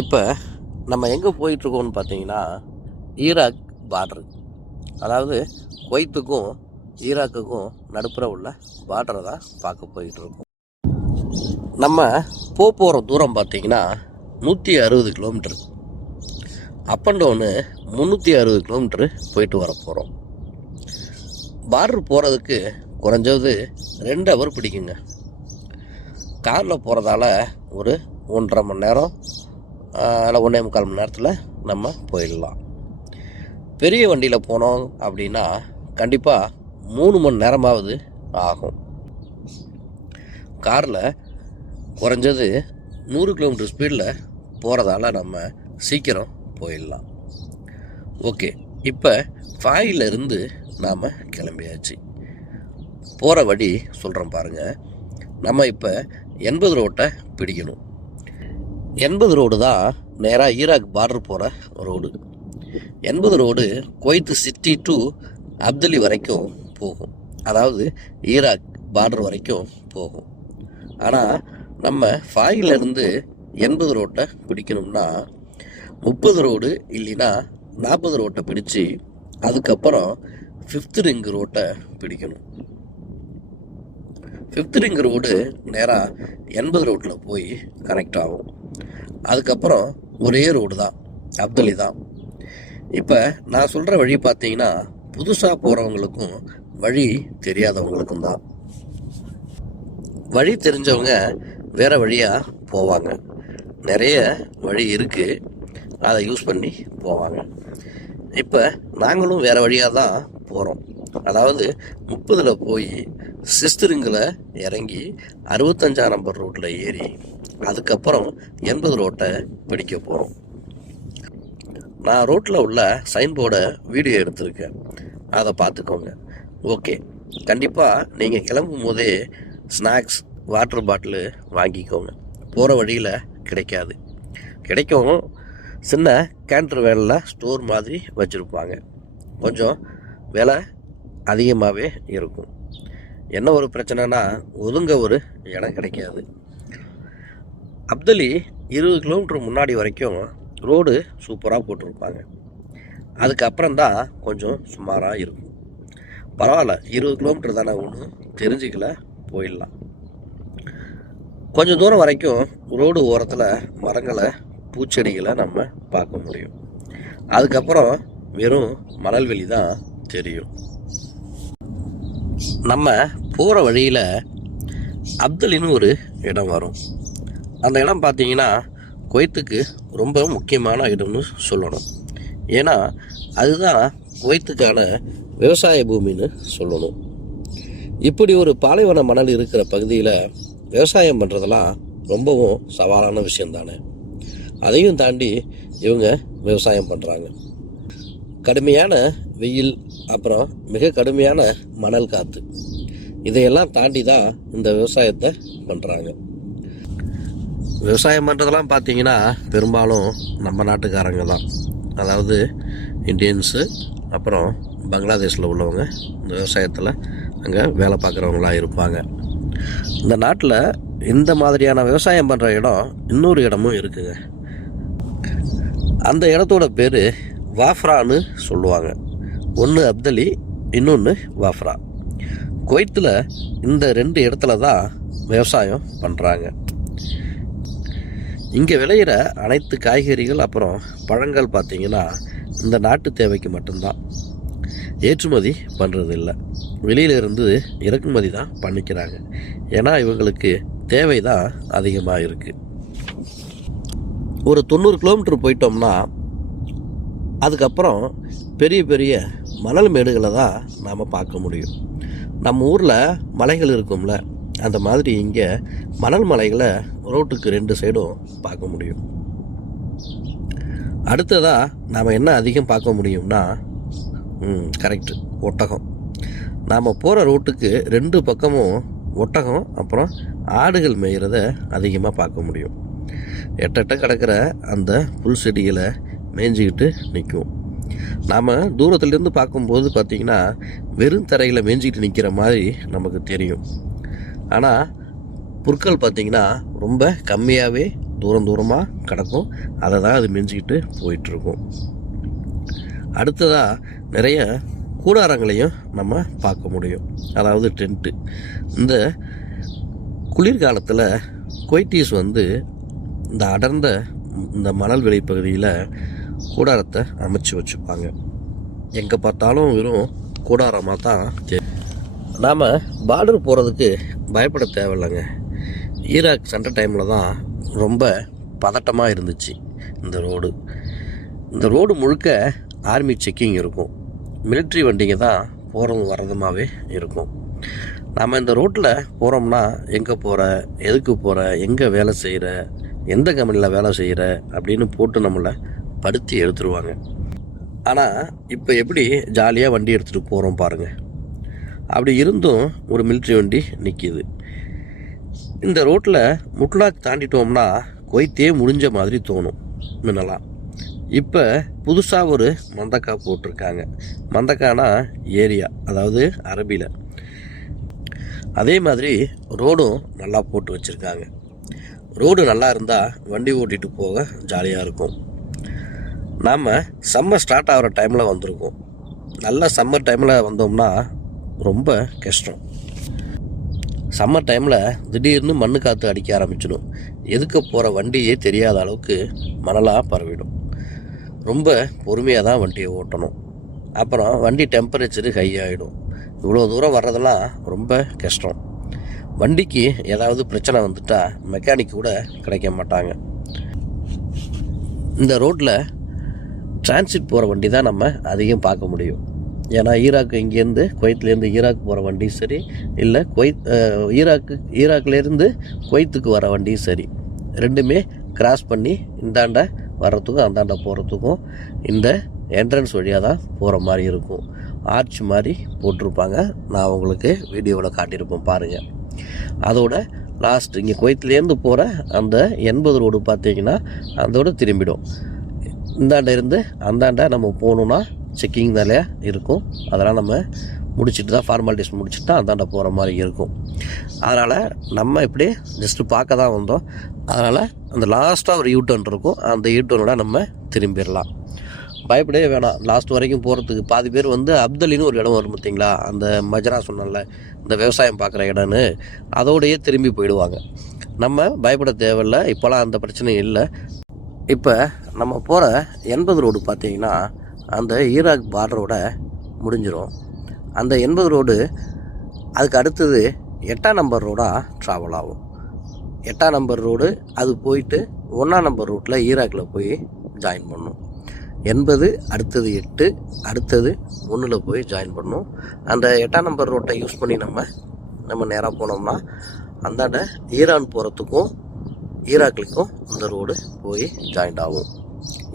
இப்போ நம்ம எங்கே போயிட்டுருக்கோம்னு பார்த்தீங்கன்னா ஈராக் பார்டரு அதாவது குவைத்துக்கும் ஈராக்குக்கும் நடுப்புற உள்ள பார்டரை தான் பார்க்க போயிட்டுருக்கோம். நம்ம போக போகிற தூரம் பார்த்தீங்கன்னா நூற்றி அறுபது கிலோமீட்டர் அப் அண்ட் டவுனு முந்நூற்றி அறுபது கிலோமீட்ரு போயிட்டு வர போகிறோம் பார்டர் போகிறதுக்கு குறைஞ்சது ரெண்டு ஹவர் பிடிக்குங்க. காரில் போகிறதால ஒரு ஒன்றரை மணி நேரம் அதில் ஒன்றே முக்கால் மணி நேரத்தில் நம்ம போயிடலாம். பெரிய வண்டியில் போனோம் அப்படின்னா கண்டிப்பாக மூணு மணி நேரமாவது ஆகும். காரில் குறைஞ்சது நூறு கிலோமீட்டர் ஸ்பீடில் போகிறதால நம்ம சீக்கிரம் போயிடலாம். ஓகே இப்போ ஃபாயிலிருந்து நாம் கிளம்பியாச்சு. போகிற வழி சொல்கிறோம் பாருங்கள் நம்ம இப்போ எண்பது ரோட்டை பிடிக்கணும். எண்பது ரோடு தான் நேராக ஈராக் பார்டர் போகிற ரோடு. எண்பது road Kuwait city to Abdali வரைக்கும் போகும். அதாவது ஈராக் பார்டர் வரைக்கும் போகும். ஆனால் நம்ம ஃபாயிலிருந்து எண்பது ரோட்டை பிடிக்கணும்னா முப்பது ரோடு இல்லைன்னா நாற்பது ரோட்டை பிடிச்சு அதுக்கப்புறம் ஃபிஃப்த் ரிங் ரோட்டை பிடிக்கணும். ஃபிஃப்த் ரிங் ரோடு நேராக எண்பது ரோட்டில் போய் கனெக்ட் ஆகும். அதுக்கப்புறம் ஒரே ரோடு தான் அப்தலி தான் இப்போ நான் சொல்கிற வழி பார்த்தீங்கன்னா புதுசாக போகிறவங்களுக்கும் வழி தெரியாதவங்களுக்கும் தான். வழி தெரிஞ்சவங்க வேறு வழியாக போவாங்க. நிறைய வழி இருக்குது அதை யூஸ் பண்ணி போவாங்க. இப்போ நாங்களும் வேறு வழியாக தான் போகிறோம் அதாவது முப்பதில் போய் சிஸ்டருங்கில் இறங்கி அறுபத்தஞ்சாம் நம்பர் ரோட்டில் ஏறி அதுக்கப்புறம் எண்பது ரோட்டை பிடிக்க போகிறோம் நான் ரோட்டில் உள்ள சைன் போர்டை வீடியோ எடுத்திருக்கேன். அதை பார்த்துக்கோங்க ஓகே. கண்டிப்பாக நீங்கள் கிளம்பும் போதே ஸ்நாக்ஸ் வாட்டர் பாட்டிலு வாங்கிக்கோங்க. போகிற வழியில் கிடைக்காது. கிடைக்கும். சின்ன கேன்டர் வேனில் ஸ்டோர் மாதிரி வச்சுருப்பாங்க. கொஞ்சம் விலை அதிகமாகவே இருக்கும். என்ன ஒரு பிரச்சனைனா ஒதுங்க ஒரு இடம் கிடைக்காது. அப்தலி இருபது கிலோமீட்டர் முன்னாடி வரைக்கும் ரோடு சூப்பராக போட்டிருப்பாங்க. அதுக்கப்புறம் தான் கொஞ்சம் சுமாராக இருக்கும். பரவாயில்ல இருபது கிலோமீட்டர் தானே ஒன்று தெரிஞ்சுக்கல போயிடலாம். கொஞ்சம் தூரம் வரைக்கும் ரோடு ஓரத்தில் மரங்களை பூச்செடிகளை நம்ம பார்க்க முடியும். அதுக்கப்புறம் வெறும் மணல்வெளி தான் தெரியும். நம்ம போகிற வழியில் அப்தலின்னு ஒரு இடம் வரும். அந்த இடம் பார்த்தீங்கன்னா குவைத்துக்கு ரொம்ப முக்கியமான இடம்னு சொல்லணும். ஏன்னா அதுதான் குவைத்துக்கான விவசாய பூமின்னு சொல்லணும். இப்படி ஒரு பாலைவன மணல் இருக்கிற பகுதியில் விவசாயம் பண்ணுறதெல்லாம் ரொம்பவும் சவாலான விஷயம் தானே. அதையும் தாண்டி இவங்க விவசாயம் பண்ணுறாங்க கடுமையான வெயில் அப்புறம் மிக கடுமையான மணல் காற்று இதையெல்லாம் தாண்டி தான் இந்த விவசாயத்தை பண்ணுறாங்க விவசாயம் பண்ணுறதெல்லாம் பார்த்தீங்கன்னா பெரும்பாலும் நம்ம நாட்டுக்காரங்க தான். அதாவது இந்தியன்ஸு அப்புறம் பங்களாதேஷில் உள்ளவங்க இந்த விவசாயத்தில் அங்கே வேலை பார்க்குறவங்களா இருப்பாங்க. இந்த நாட்டில் இந்த மாதிரியான விவசாயம் பண்ணுற இடம் இன்னொரு இடமும் இருக்குங்க. அந்த இடத்தோட பேர் வாஃப்ரான்னு சொல்லுவாங்க. ஒன்று அப்தலி இன்னொன்று வாஃப்ரா. குவைத்தில் இந்த ரெண்டு இடத்துல தான் விவசாயம் பண்ணுறாங்க இங்கே விளையிற அனைத்து காய்கறிகள் அப்புறம் பழங்கள் பார்த்தீங்கன்னா இந்த நாட்டு தேவைக்கு மட்டும்தான். ஏற்றுமதி பண்ணுறது இல்லை வெளியிலிருந்து இறக்குமதி தான் பண்ணிக்கிறாங்க. ஏன்னா இவங்களுக்கு தேவை தான் அதிகமாக இருக்குது ஒரு தொண்ணூறு கிலோமீட்டர் போயிட்டோம்னா அதுக்கப்புறம் பெரிய பெரிய மணல் மேடுகளை தான் நாம் பார்க்க முடியும். நம்ம ஊரில் மலைகள் இருக்கும்ல அந்த மாதிரி இங்கே மணல் மலைகளை ரோட்டுக்கு ரெண்டு சைடும் பார்க்க முடியும். அடுத்ததாக நாம் என்ன அதிகம் பார்க்க முடியும்னா கரெக்டு ஒட்டகம். நாம் போகிற ரோட்டுக்கு ரெண்டு பக்கமும் ஒட்டகம் அப்புறம் ஆடுகள் மேய்கிறத அதிகமாக பார்க்க முடியும். எட்டெட்ட கிடக்கிற அந்த புல் செடிகளை மேய்ஞ்சிக்கிட்டு நிற்கும். நாம் தூரத்துலேருந்து பார்க்கும்போது பார்த்திங்கன்னா வெறும் தரையில் மேய்ஞ்சிக்கிட்டு நிற்கிற மாதிரி நமக்கு தெரியும். ஆனால் புற்கள் பார்த்திங்கன்னா ரொம்ப கம்மியாகவே தூரம் தூரமாக கிடக்கும். அதை தான் அது மிஞ்சிக்கிட்டு போயிட்டுருக்கும். அடுத்ததாக நிறைய கூடாரங்களையும் நம்ம பார்க்க முடியும். அதாவது டென்ட்டு இந்த குளிர்காலத்தில் கொய்டீஸ் வந்து இந்த அடர்ந்த இந்த மணல் வெளிப்பகுதியில் கூடாரத்தை அமைச்சு வச்சுப்பாங்க. எங்கே பார்த்தாலும் வெறும் கூடாரமாக தான் தெரியும் நாம் பார்டர் போகிறதுக்கு பயப்பட தேவையில்லைங்க. ஈராக் சண்டை டைமில் தான் ரொம்ப பதட்டமாக இருந்துச்சு இந்த ரோடு இந்த ரோடு முழுக்க ஆர்மி செக்கிங் இருக்கும். மிலிட்ரி வண்டிங்க தான் போகிறதும் வர்றதுமாகவே இருக்கும். நாம் இந்த ரோட்டில் போகிறோம்னா எங்கே போகிற எதுக்கு போகிற எங்கே வேலை செய்கிற எந்த கம்பெனியில் வேலை செய்கிற அப்படின்னு போட்டு நம்மளை படுத்தி எடுத்துருவாங்க ஆனால் இப்போ எப்படி ஜாலியாக வண்டி எடுத்துகிட்டு போகிறோம் பாருங்கள் அப்படி இருந்தும் ஒரு மிலிட்ரி வண்டி நிற்கிது இந்த ரோட்டில் முட்லாக் தாண்டிட்டோம்னா கொய்த்தே முடிஞ்ச மாதிரி தோணும் முன்னலாம். இப்போ புதுசாக ஒரு மந்தக்கா போட்டிருக்காங்க. மந்தக்கானா ஏரியா அதாவது அரபியில் அதே மாதிரி ரோடும் நல்லா போட்டு வச்சுருக்காங்க. ரோடு நல்லா இருந்தால் வண்டி ஓட்டிகிட்டு போக ஜாலியாக இருக்கும். நாம் சம்மர் ஸ்டார்ட் ஆகிற டைமில் வந்திருக்கோம். நல்ல சம்மர் டைமில் வந்தோம்னா ரொம்ப கஷ்டம். சம்மர் டைமில் திடீர்னு மண்ணு காற்று அடிக்க ஆரம்பிச்சிடும். எதுக்கு போகிற வண்டியே தெரியாத அளவுக்கு மணலாக பரவிடும். ரொம்ப பொறுமையாக தான் வண்டியை ஓட்டணும். அப்புறம் வண்டி டெம்பரேச்சரு ஹை ஆகிடும் இவ்வளோ தூரம் வர்றதெல்லாம் ரொம்ப கஷ்டம். வண்டிக்கு ஏதாவது பிரச்சனை வந்துட்டால் மெக்கானிக் கூட கிடைக்க மாட்டாங்க. இந்த ரோட்டில் டிரான்சிட் போகிற வண்டி தான் நம்ம அதிகம் பார்க்க முடியும். ஏன்னா ஈராக் இங்கேருந்து குவைத்லேருந்து ஈராக் போகிற வண்டியும் சரி இல்லை குவைத் ஈராக்கு ஈராக்லேருந்து குவைத்துக்கு வர வண்டியும் சரி. ரெண்டுமே கிராஸ் பண்ணி இந்தாண்ட வர்றதுக்கும் அந்தாண்ட போகிறதுக்கும் இந்த என்ட்ரன்ஸ் வழியாக தான் போகிற மாதிரி இருக்கும். ஆர்ச் மாதிரி போட்டிருப்பாங்க. நான் உங்களுக்கு வீடியோவில் காட்டியிருப்பேன் பாருங்கள் அதோட லாஸ்ட் இங்கே குவைத்துலேருந்து போகிற அந்த எண்பது ரோடு பார்த்தீங்கன்னா அதோட திரும்பிடும். இந்தாண்ட இருந்து அந்தாண்ட நம்ம போகணுன்னா செக்கிங் நிறையா இருக்கும். அதெல்லாம் நம்ம முடிச்சுட்டு தான் ஃபார்மாலிட்டிஸ் முடிச்சுட்டு தான் அந்தாண்ட போகிற மாதிரி இருக்கும். அதனால் நம்ம இப்படி ஜஸ்ட்டு பார்க்க தான் வந்தோம். அதனால் அந்த லாஸ்ட்டாக ஒரு யூட்டர்ன் இருக்கும். அந்த யூட்டர்னோட நம்ம திரும்பிடலாம். பயப்படவே வேணாம். லாஸ்ட் வரைக்கும் போகிறதுக்கு பாதி பேர் வந்து அப்தலின்னு ஒரு இடம் வரும் பார்த்தீங்களா? அந்த மஜரா சொன்னல இந்த விவசாயம் பார்க்குற இடம்னு. அதோடையே திரும்பி போயிடுவாங்க. நம்ம பயப்பட தேவையில்ல. இப்போலாம் அந்த பிரச்சனையும் இல்லை. இப்போ நம்ம போகிற எண்பது ரோடு பார்த்தீங்கன்னா அந்த ஈராக் பார்டரோட முடிஞ்சிடும் அந்த எண்பது ரோடு அதுக்கு அடுத்தது எட்டாம் நம்பர் ரோடாக ட்ராவல் ஆகும். எட்டாம் நம்பர் ரோடு அது போயிட்டு ஒன்றாம் நம்பர் ரூட்டில் ஈராக்கில் போய் ஜாயின் பண்ணும். எண்பது அடுத்தது எட்டு அடுத்தது ஒன்றில் போய் ஜாயின் பண்ணும். அந்த எட்டாம் நம்பர் ரோட்டை யூஸ் பண்ணி நம்ம நம்ம நேராக போனோம்னா அந்தாண்ட ஈரான் போகிறதுக்கும் ஈராக்லிக்கும் இந்த ரோடு போய் ஜாயிண்ட் ஆகும்.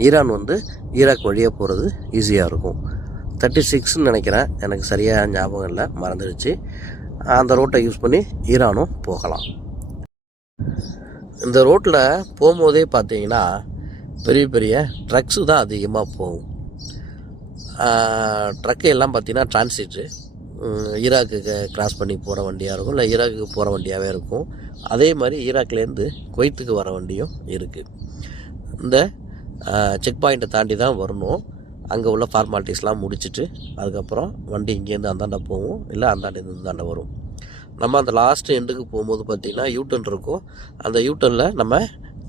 ஈரான் வந்து ஈராக் வழியாக போகிறது ஈஸியாக இருக்கும். தேர்ட்டி சிக்ஸ்னு நினைக்கிறேன். எனக்கு சரியாக ஞாபகம் இல்லை. மறந்துடுச்சு அந்த ரோட்டை யூஸ் பண்ணி ஈரானும் போகலாம். இந்த ரோட்டில் போகும்போதே பார்த்தீங்கன்னா பெரிய பெரிய ட்ரக்ஸு தான் அதிகமாக போகும். ட்ரக்கு எல்லாம் பார்த்தீங்கன்னா டிரான்சிட்டு ஈராக்குக்கு கிராஸ் பண்ணி போகிற வண்டியாக இருக்கும். இல்லை ஈராக்குக்கு போகிற வண்டியாகவே இருக்கும். அதே மாதிரி ஈராக்லேருந்து குவைத்துக்கு வர வண்டியும் இருக்குது இந்த செக் பாயிண்ட்டை தாண்டி தான் வரணும். அங்கே உள்ள ஃபார்மாலிட்டிஸ்லாம் முடிச்சுட்டு அதுக்கப்புறம் வண்டி இங்கேருந்து அந்தாண்ட போகும். இல்லை அந்தாண்டேருந்து இந்தாண்ட வரும். நம்ம அந்த லாஸ்ட் எண்டுக்கு போகும்போது பார்த்திங்கன்னா யூட்டன் இருக்கும். அந்த யூட்டனில் நம்ம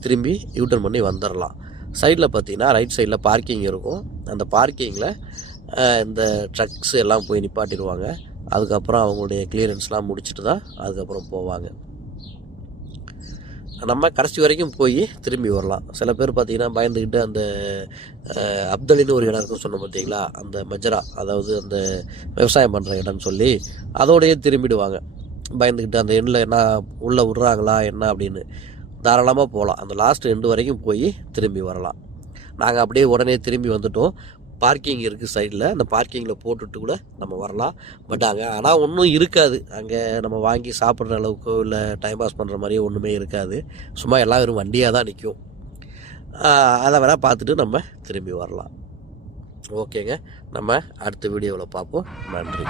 திரும்பி யூட்டன் பண்ணி வந்துடலாம் சைடில் பார்த்தீங்கன்னா ரைட் சைடில் பார்க்கிங் இருக்கும். அந்த பார்க்கிங்கில் இந்த ட்ரக்ஸ் எல்லாம் போய் நிப்பாட்டிடுவாங்க. அதுக்கப்புறம் அவங்களுடைய கிளியரன்ஸ்லாம் முடிச்சுட்டு தான் அதுக்கப்புறம் போவாங்க. நம்ம கடைசி வரைக்கும் போய் திரும்பி வரலாம். சில பேர் பார்த்தீங்கன்னா பயந்துக்கிட்டு அந்த அப்தலின்னு ஒரு இடம் இருக்கும் சொன்னோம் பார்த்தீங்களா? அந்த மஜரா அதாவது அந்த விவசாயம் பண்ணுற இடம்னு சொல்லி அதோடையே திரும்பிடுவாங்க. பயந்துக்கிட்டு அந்த எண்ணில் என்ன உள்ளே விட்றாங்களா என்ன அப்படின்னு தாராளமாக போகலாம் அந்த லாஸ்ட் எண்டு வரைக்கும் போய் திரும்பி வரலாம். நாங்கள் அப்படியே உடனே திரும்பி வந்துட்டோம். பார்க்கிங் இருக்குது சைடில் அந்த பார்க்கிங்கில் போட்டுட்டு கூட நம்ம வரலாம். பட் அங்கே ஆனால் ஒன்றும் இருக்காது. அங்கே நம்ம வாங்கி சாப்பிட்ற அளவுக்கோ இல்லை டைம் பாஸ் பண்ணுற மாதிரியோ ஒன்றுமே இருக்காது. சும்மா எல்லாம் வெறும் வண்டியாக தான் நிற்கும் அதை வேணால் பார்த்துட்டு நம்ம திரும்பி வரலாம். ஓகேங்க. நம்ம அடுத்த வீடியோவில் பார்ப்போம். நன்றி.